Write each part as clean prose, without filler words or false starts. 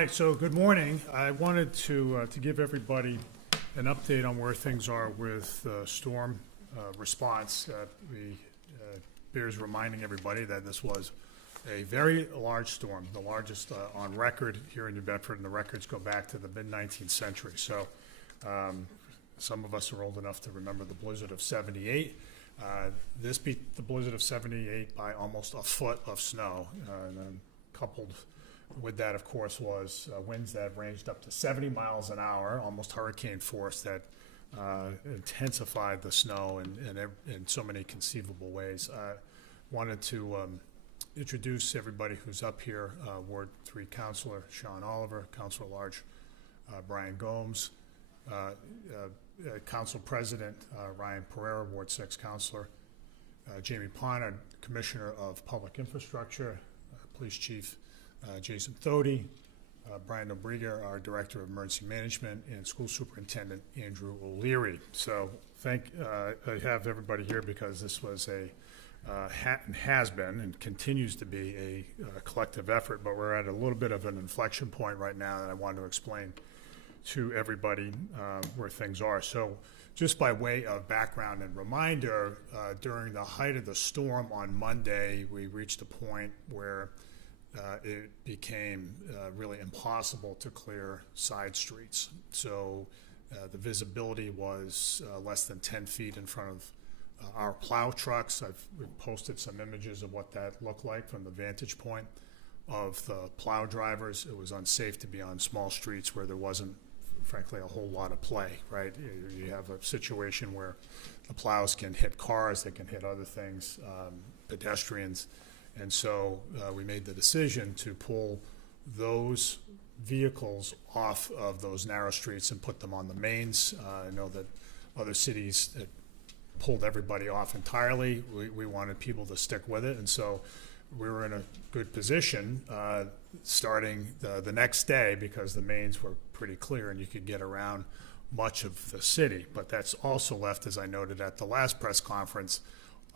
right, so good morning. I wanted to give everybody an update on where things are with storm response. Bears reminding everybody that this was a very large storm, the largest on record here in New Bedford, and the records go back to the mid-19th century. So some of us are old enough to remember the blizzard of '78. This beat the blizzard of '78 by almost a foot of snow, and then coupled with that, of course, was winds that ranged up to 70 miles an hour, almost hurricane force, that intensified the snow in so many conceivable ways. Wanted to introduce everybody who's up here. Ward 3 Councilor Sean Oliver, Councilor at Large Brian Gomes, Council President Ryan Pereira, Ward 6 Councilor, Jamie Pond, Commissioner of Public Infrastructure, Police Chief Jason Thody, Brian Nobriga, our Director of Emergency Management, and School Superintendent Andrew O'Leary. So I have everybody here because this was has been and continues to be a collective effort, but we're at a little bit of an inflection point right now that I wanted to explain to everybody where things are. So just by way of background and reminder, during the height of the storm on Monday, we reached a point where it became really impossible to clear side streets. So the visibility was less than 10 feet in front of our plow trucks. We've posted some images of what that looked like from the vantage point of the plow drivers. It was unsafe to be on small streets where there wasn't, frankly, a whole lot of play, right? You have a situation where the plows can hit cars, they can hit other things, pedestrians. And so we made the decision to pull those vehicles off of those narrow streets and put them on the mains. I know that other cities that pulled everybody off entirely. We wanted people to stick with it, and so we were in a good position starting the next day because the mains were pretty clear and you could get around much of the city. But that's also left, as I noted at the last press conference,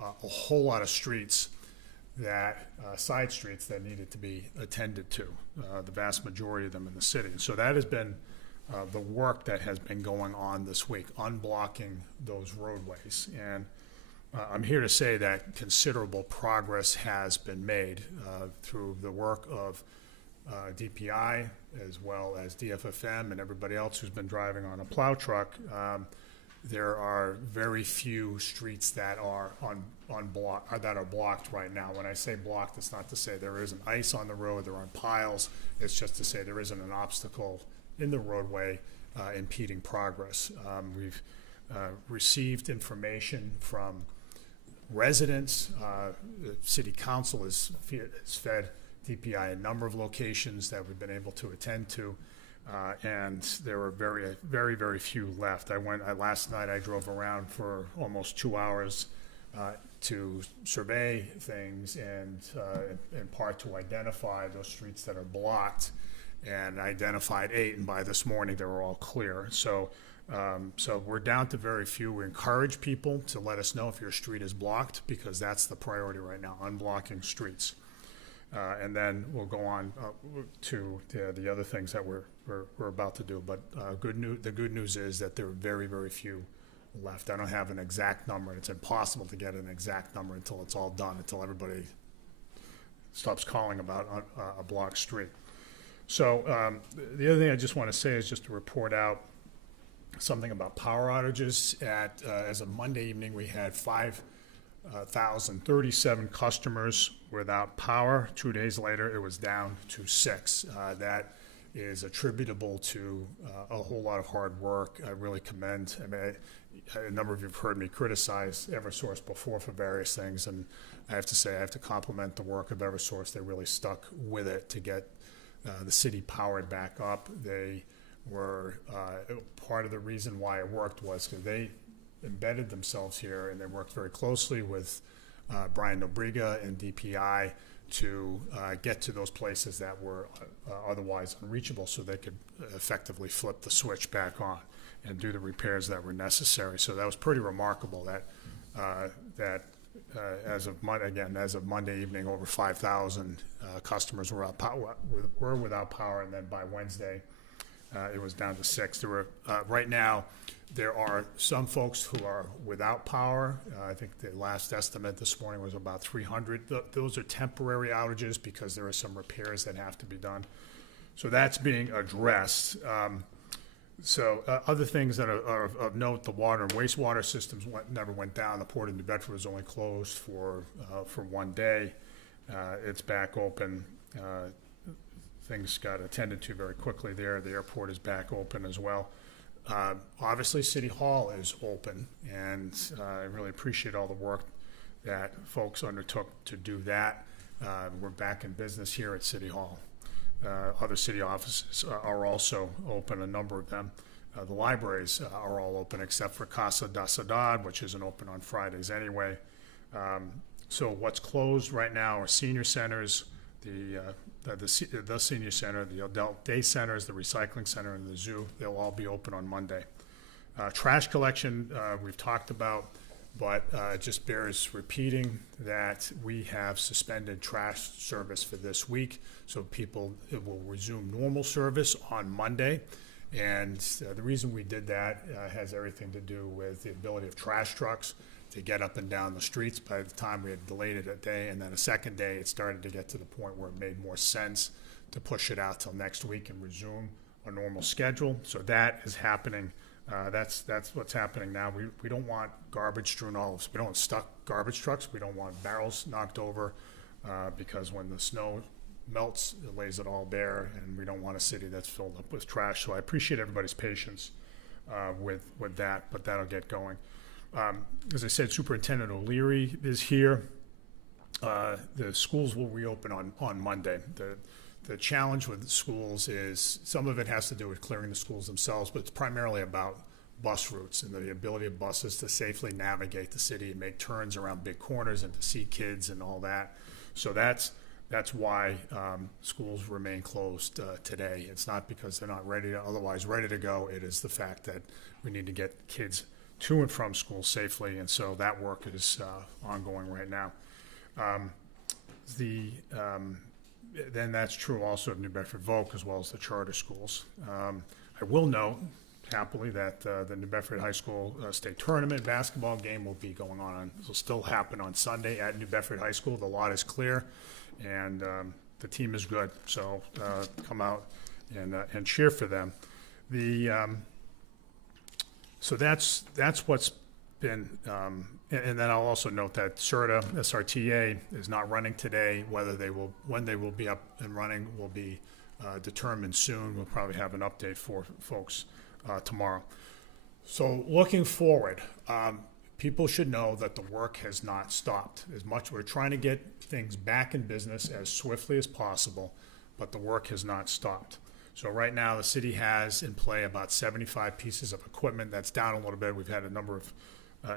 a whole lot of streets side streets that needed to be attended to, the vast majority of them in the city. And so that has been the work that has been going on this week, unblocking those roadways. And I'm here to say that considerable progress has been made through the work of DPI as well as DFFM and everybody else who's been driving on a plow truck. There are very few streets that are that are blocked right now. When I say blocked, it's not to say there isn't ice on the road, there aren't piles. It's just to say there isn't an obstacle in the roadway impeding progress. We've received information from residents. The City Council has fed DPI a number of locations that we've been able to attend to. And there were very, very, very few left. Last night I drove around for almost 2 hours to survey things and in part to identify those streets that are blocked, and identified 8, and by this morning they were all clear. So we're down to very few. We encourage people to let us know if your street is blocked, because that's the priority right now, unblocking streets. And then we'll go on to the other things that we're about to do. But the good news is that there are very, very few left. I don't have an exact number. It's impossible to get an exact number until it's all done, until everybody stops calling about a blocked street. So the other thing I just want to say is just to report out something about power outages. As of Monday evening, we had 5,037 customers without power. 2 days later, it was down to 6. That is attributable to a whole lot of hard work. I really commend, a number of you have heard me criticize Eversource before for various things, and I have to say I have to compliment the work of Eversource. They really stuck with it to get the city powered back up. They were part of the reason why it worked was because they embedded themselves here, and they worked very closely with Brian Nobriga and DPI to get to those places that were otherwise unreachable, so they could effectively flip the switch back on and do the repairs that were necessary. So that was pretty remarkable that as of Monday evening, over 5,000 customers were without power, and then by Wednesday, it was down to 6. There were right now, there are some folks who are without power. I think the last estimate this morning was about 300. Those are temporary outages because there are some repairs that have to be done. So that's being addressed. Other things that are of note: the water and wastewater systems never went down. The Port of New Bedford was only closed for 1 day. It's back open. Things got attended to very quickly there. The airport is back open as well. Obviously, City Hall is open, and I really appreciate all the work that folks undertook to do that. We're back in business here at City Hall. Other city offices are also open, a number of them. The libraries are all open except for Casa da Cidade, which isn't open on Fridays anyway. So what's closed right now are senior centers, the senior center, the adult day centers, the recycling center, and the zoo. They'll all be open on Monday. Trash collection we've talked about, but it just bears repeating that we have suspended trash service for this week, so it will resume normal service on Monday. And the reason we did that has everything to do with the ability of trash trucks to get up and down the streets. By the time we had delayed it a day, and then a second day, it started to get to the point where it made more sense to push it out till next week and resume a normal schedule. So that is happening. That's what's happening now. We don't want garbage strewn all over. We don't want stuck garbage trucks. We don't want barrels knocked over because when the snow melts, it lays it all bare, and we don't want a city that's filled up with trash. So I appreciate everybody's patience with that, but that'll get going. As I said, Superintendent O'Leary is here. The schools will reopen on Monday. The challenge with schools is some of it has to do with clearing the schools themselves, but it's primarily about bus routes and the ability of buses to safely navigate the city and make turns around big corners and to see kids and all that. So that's why schools remain closed today. It's not because they're not otherwise ready to go. It is the fact that we need to get kids to and from school safely, and so that work is ongoing right now. Then that's true also of New Bedford Voc as well as the charter schools. I will note, happily, that the New Bedford High School state tournament basketball game will be going on. It'll still happen on Sunday at New Bedford High School. The lot is clear, and the team is good. So come out and cheer for them. So that's what's been. And then I'll also note that SRTA is not running today. When they will be up and running will be determined soon. We'll probably have an update for folks tomorrow. So looking forward, people should know that the work has not stopped. We're trying to get things back in business as swiftly as possible, but the work has not stopped. So right now the city has in play about 75 pieces of equipment. That's down a little bit. We've had a number of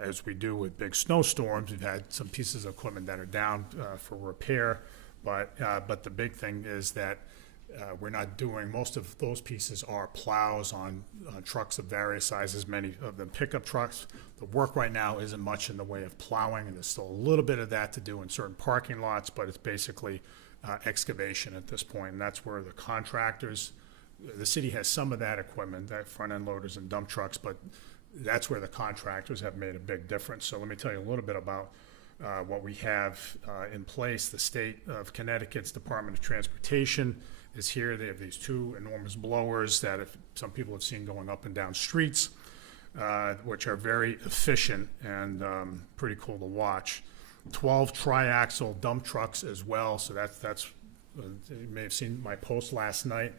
as we do with big snowstorms, we've had some pieces of equipment that are down for repair, but the big thing is that we're not doing, most of those pieces are plows on trucks of various sizes, many of them pickup trucks. The work right now isn't much in the way of plowing, and there's still a little bit of that to do in certain parking lots, but it's basically excavation at this point, and that's where the contractors, the city has some of that equipment, that front-end loaders and dump trucks, but that's where the contractors have made a big difference. So let me tell you a little bit about what we have in place. The state of Connecticut's Department of Transportation is here. They have these two enormous blowers that some people have seen going up and down streets, which are very efficient and pretty cool to watch. 12 triaxle dump trucks as well. So that's you may have seen my post last night.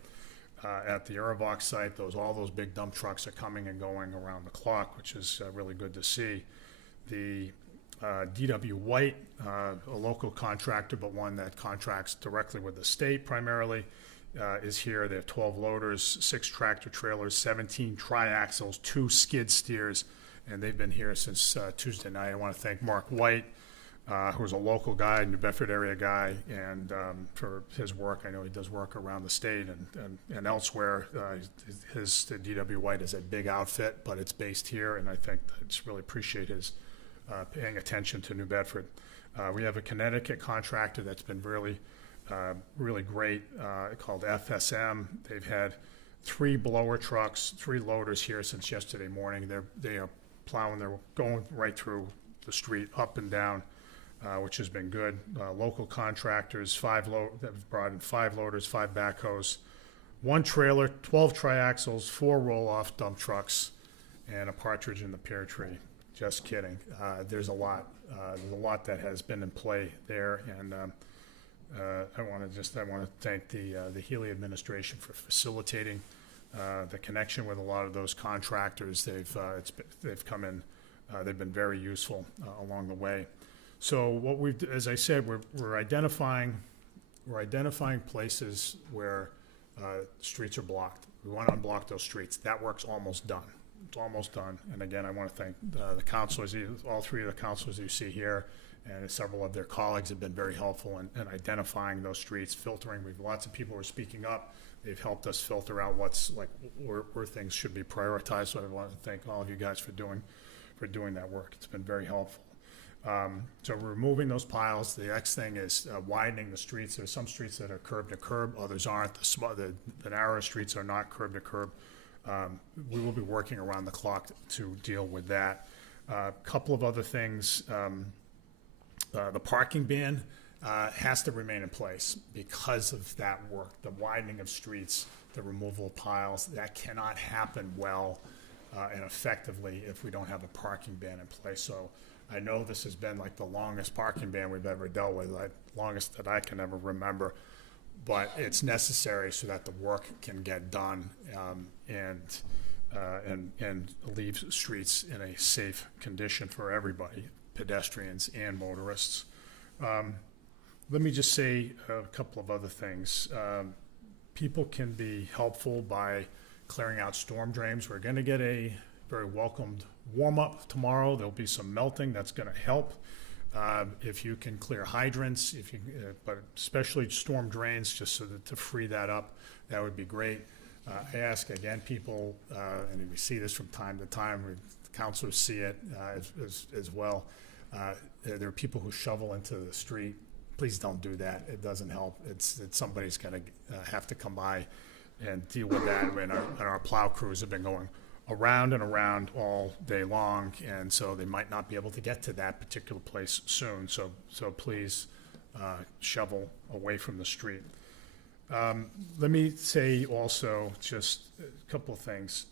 At the Irvox site, all those big dump trucks are coming and going around the clock, which is really good to see. The DW White, a local contractor, but one that contracts directly with the state primarily, is here. They have 12 loaders, 6 tractor trailers, 17 triaxles, 2 skid steers, and they've been here since Tuesday night. I want to thank Mark White, who's a local guy, New Bedford area guy, and for his work. I know he does work around the state and elsewhere. The DW White is a big outfit, but it's based here, and I just really appreciate his paying attention to New Bedford. We have a Connecticut contractor that's been really great, called FSM. They've had 3 blower trucks, 3 loaders here since yesterday morning. They are plowing, they're going right through the street, up and down, which has been good. Local contractors, they've brought in 5 loaders, 5 backhoes, 1 trailer, 12 triaxles, 4 roll-off dump trucks, and a partridge in the pear tree. Just kidding. There's a lot. There's a lot that has been in play there, and I want to thank the Healy administration for facilitating the connection with a lot of those contractors. They've come in. They've been very useful along the way. So as I said, we're identifying places where streets are blocked. We want to unblock those streets. That work's almost done. It's almost done. And again, I want to thank the councilors, all 3 of the councilors you see here, and several of their colleagues have been very helpful in identifying those streets, filtering. We've lots of people who are speaking up. They've helped us filter out where things should be prioritized. So I want to thank all of you guys for doing that work. It's been very helpful. So we're removing those piles. The next thing is widening the streets. There's some streets that are curb to curb, others aren't. The narrower streets are not curb to curb. We will be working around the clock to deal with that. A couple of other things. The parking ban has to remain in place because of that work. The widening of streets, the removal of piles, that cannot happen well and effectively if we don't have a parking ban in place. So I know this has been like the longest parking ban we've ever dealt with, longest that I can ever remember, but it's necessary so that the work can get done and leave streets in a safe condition for everybody, pedestrians and motorists. Let me just say a couple of other things. People can be helpful by clearing out storm drains. We're going to get a very welcomed warm-up tomorrow. There'll be some melting that's going to help. If you can clear hydrants, but especially storm drains, just so that to free that up, that would be great. I ask again, people, and we see this from time to time. Councilors see it as well. There are people who shovel into the street. Please don't do that. It doesn't help. It's somebody's going to have to come by and deal with that. And our plow crews have been going around and around all day long, and so they might not be able to get to that particular place soon. So please shovel away from the street. Let me say also just a couple of things.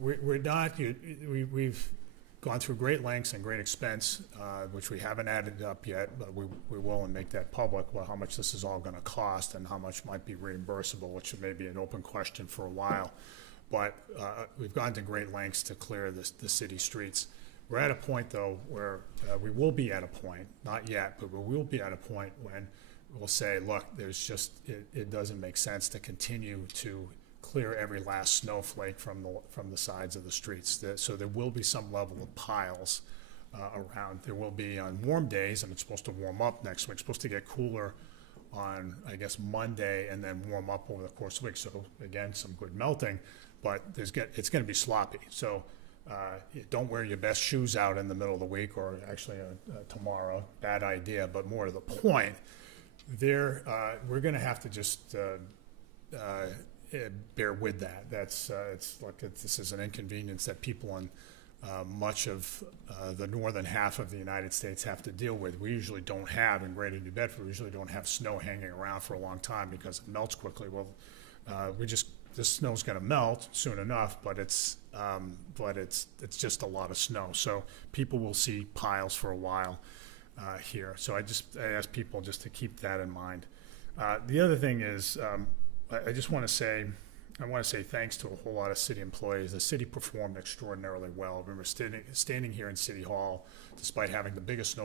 We've gone through great lengths and great expense, which we haven't added up yet, but we will and make that public, well, how much this is all going to cost and how much might be reimbursable, which may be an open question for a while. But we've gone to great lengths to clear the city streets. We're at a point, though, where we will be at a point, not yet, but we will be at a point when we'll say, look, it doesn't make sense to continue to clear every last snowflake from the sides of the streets. So there will be some level of piles around. There will be on warm days, and it's supposed to warm up next week. It's supposed to get cooler on, I guess, Monday, and then warm up over the course of the week. So again, some good melting, but it's going to be sloppy. So don't wear your best shoes out in the middle of the week, or actually tomorrow. Bad idea. But more to the point, we're going to have to just bear with that. This is an inconvenience that people in much of the northern half of the United States have to deal with. We usually don't have, in Greater New Bedford, we usually don't have snow hanging around for a long time because it melts quickly. Well, this snow's going to melt soon enough, but it's just a lot of snow. So people will see piles for a while here. So I ask people just to keep that in mind. The other thing is, I want to say thanks to a whole lot of city employees. The city performed extraordinarily well. I remember standing here in City Hall, despite having the biggest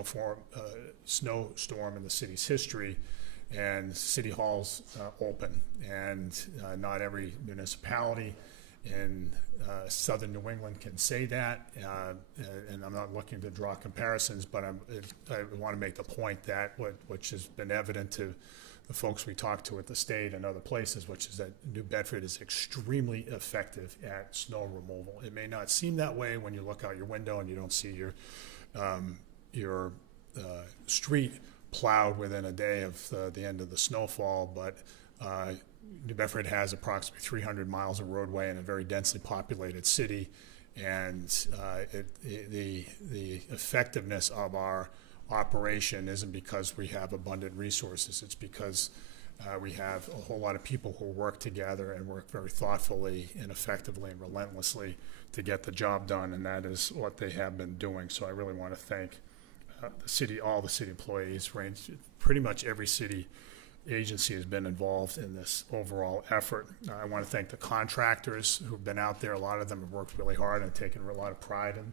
snowstorm in the city's history, and City Hall's open. And not every municipality in southern New England can say that. And I'm not looking to draw comparisons, but I want to make the point that which has been evident to the folks we talk to at the state and other places, which is that New Bedford is extremely effective at snow removal. It may not seem that way when you look out your window and you don't see your street plowed within a day of the end of the snowfall, but New Bedford has approximately 300 miles of roadway in a very densely populated city, and the effectiveness of our operation isn't because we have abundant resources. It's because we have a whole lot of people who work together and work very thoughtfully and effectively and relentlessly to get the job done, and that is what they have been doing. So I really want to thank the city, all the city employees, pretty much every city agency has been involved in this overall effort. I want to thank the contractors who've been out there. A lot of them have worked really hard and taken a lot of pride in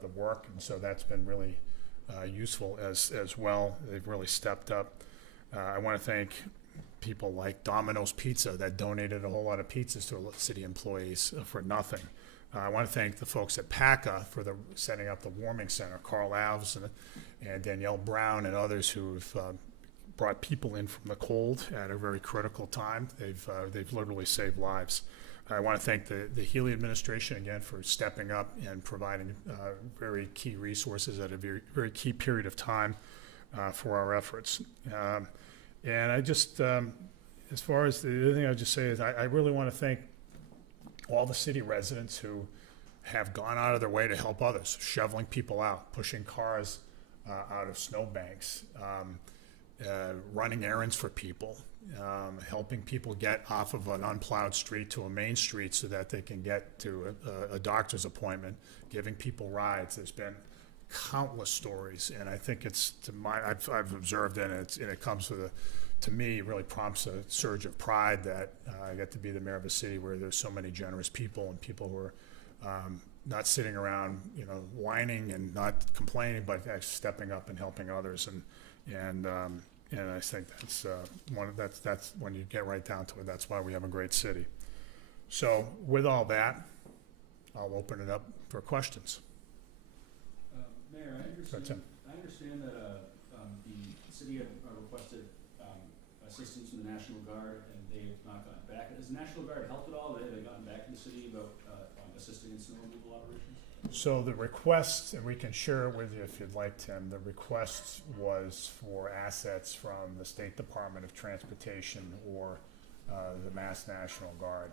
the work, and so that's been really useful as well. They've really stepped up. I want to thank people like Domino's Pizza that donated a whole lot of pizzas to city employees for nothing. I want to thank the folks at PACA for setting up the warming center, Carl Alves and Danielle Brown and others who've brought people in from the cold at a very critical time. They've literally saved lives. I want to thank the Healy administration again for stepping up and providing very key resources at a very, very key period of time for our efforts. And I just, as far as the other thing I would just say is I really want to thank all the city residents who have gone out of their way to help others, shoveling people out, pushing cars out of snowbanks, running errands for people, helping people get off of an unplowed street to a main street so that they can get to a doctor's appointment, giving people rides. There's been countless stories, and I think I've observed it, and it comes with to me, it really prompts a surge of pride that I get to be the mayor of a city where there's so many generous people and people who are not sitting around, whining and not complaining, but actually stepping up and helping others. And I think that's when you get right down to it. That's why we have a great city. So with all that, I'll open it up for questions. Mayor, I understand that the city had requested assistance from the National Guard, and they have not gotten back. Has the National Guard helped at all? Have they gotten back to the city about assisting in snow removal operations? So the request, and we can share it with you if you'd like, Tim, the request was for assets from the State Department of Transportation or the Mass National Guard.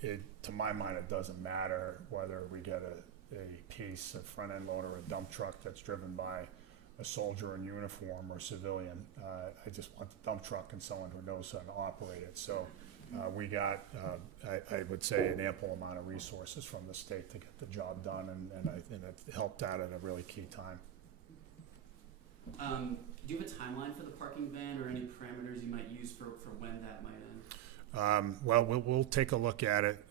To my mind, it doesn't matter whether we get a piece, a front-end loader, or a dump truck that's driven by a soldier in uniform or civilian. I just want the dump truck and someone who knows how to operate it. So we got, I would say, an ample amount of resources from the state to get the job done, and it helped out at a really key time. Do you have a timeline for the parking ban or any parameters you might use for when that might end? Well, we'll take a look at it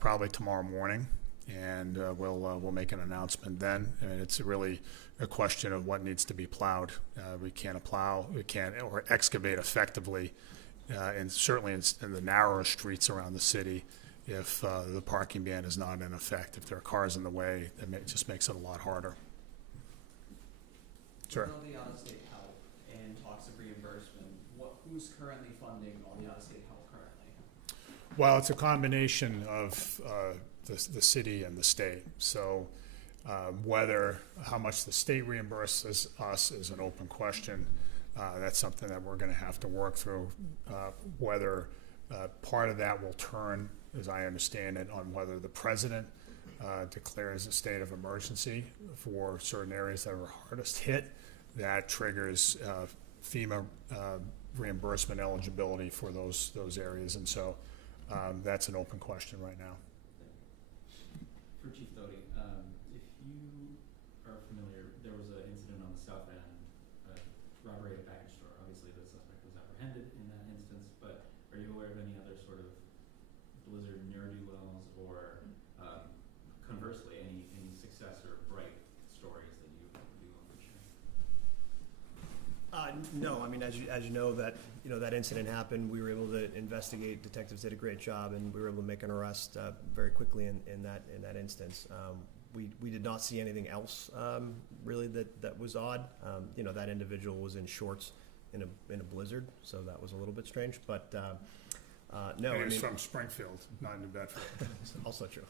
probably tomorrow morning, and we'll make an announcement then. And it's really a question of what needs to be plowed. We can't or excavate effectively, and certainly in the narrower streets around the city, if the parking ban is not in effect. If there are cars in the way, it just makes it a lot harder. Sure. With all the out-of-state help and talks of reimbursement, who's currently funding all the out-of-state help currently? Well, it's a combination of the city and the state. So how much the state reimburses us is an open question. That's something that we're going to have to work through. Whether part of that will turn, as I understand it, on whether the president declares a state of emergency for certain areas that are hardest hit. That triggers FEMA reimbursement eligibility for those areas, and so that's an open question right now. For Chief Doty, if you are familiar, there was an incident on the South End, robbery at a package store. Obviously, the suspect was apprehended in that instance, but are you aware of any other sort of blizzard ne'er-do-wells or conversely, any success or bright stories that you would be willing to share? No, I mean, as you know, that incident happened. We were able to investigate. Detectives did a great job, and we were able to make an arrest very quickly in that instance. We did not see anything else really that was odd. That individual was in shorts in a blizzard, so that was a little bit strange. But no, And he's from Springfield, not New Bedford. also true.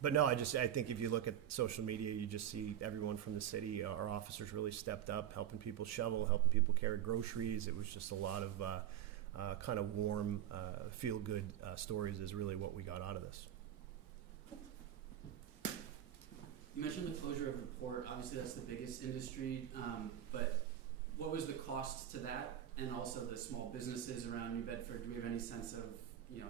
But no, I think if you look at social media, you just see everyone from the city. Our officers really stepped up, helping people shovel, helping people carry groceries. It was just a lot of kind of warm, feel-good stories is really what we got out of this. You mentioned the closure of the port. Obviously, that's the biggest industry. But what was the cost to that, and also the small businesses around New Bedford? Do we have any sense of,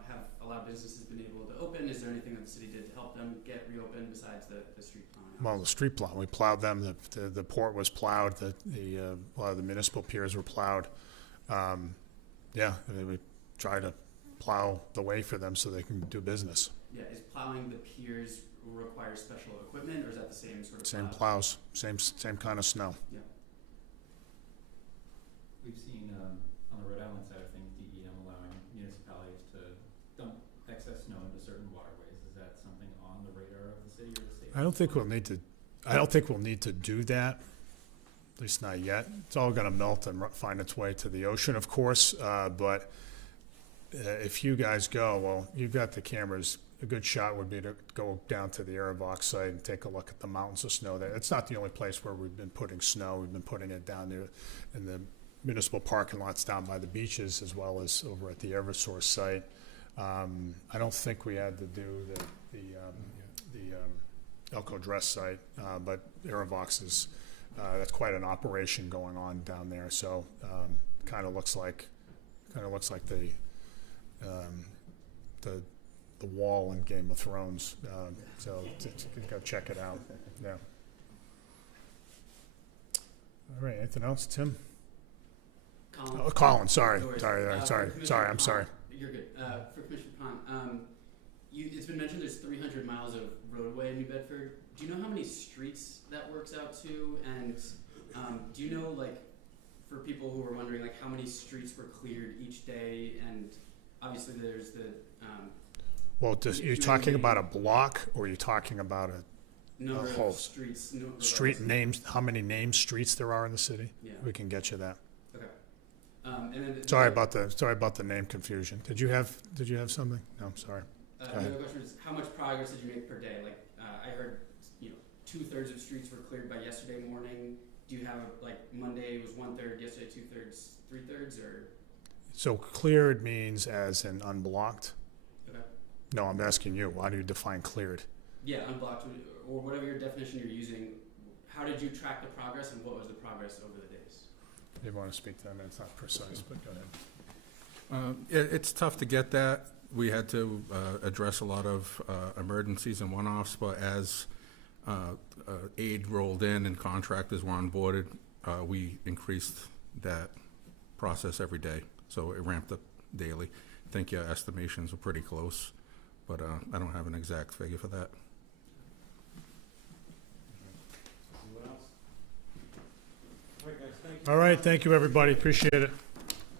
have a lot of businesses been able to open? Is there anything that the city did to help them get reopened besides the street plowing? Well, the street plow, we plowed them. The port was plowed. A lot of the municipal piers were plowed. We try to plow the way for them so they can do business. Yeah, is plowing the piers require special equipment, or is that the same sort of Same plow? plows, same kind of snow. Yeah. We've seen on the Rhode Island side of things, DEM allowing municipalities to dump excess snow into certain waterways. Is that something on the radar of the city or the state? I don't think we'll need to do that, at least not yet. It's all going to melt and find its way to the ocean, of course. But if you guys go, well, you've got the cameras. A good shot would be to go down to the Aerovox site and take a look at the mountains of snow there. It's not the only place where we've been putting snow. We've been putting it down there in the municipal parking lots down by the beaches, as well as over at the Eversource site. I don't think we had to do the Elko Dress site, but Aerovox is that's quite an operation going on down there. So kind of looks like the wall in Game of Thrones. So go check it out. Yeah. All right. Anything else, Tim? Colin. Oh, Colin. Sorry. No worries. Sorry. For Sorry. Commissioner Sorry. I'm Pond- sorry. You're good. For Commissioner Pond, it's been mentioned there's 300 miles of roadway in New Bedford. Do you know how many streets that works out to? And do you know, like, for people who are wondering, like, how many streets were cleared each day? And obviously there's the Well, you're talking about a block, or are you talking about a number whole of streets. street names? How many named streets there are in the city? Yeah. We can get you that. Okay. And then Sorry about the name confusion. Did you have something? No, I'm sorry. The ahead. other question is, how much progress did you make per day? Like, I heard, 2/3 of streets were cleared by yesterday morning. Do you have, like, Monday was 1/3, yesterday 2/3, 3/3, or? So cleared means as in unblocked? Okay. No, I'm asking you. Why do you define cleared? Yeah, unblocked, or whatever your definition you're using. How did you track the progress, and what was the progress over the days? You want to speak to that? It's not precise, but go ahead. It's tough to get that. We had to address a lot of emergencies and one-offs, but as aid rolled in and contractors were onboarded, we increased that process every day. So it ramped up daily. I think your estimations were pretty close, but I don't have an exact figure for that. All right, thank you, everybody. Appreciate it.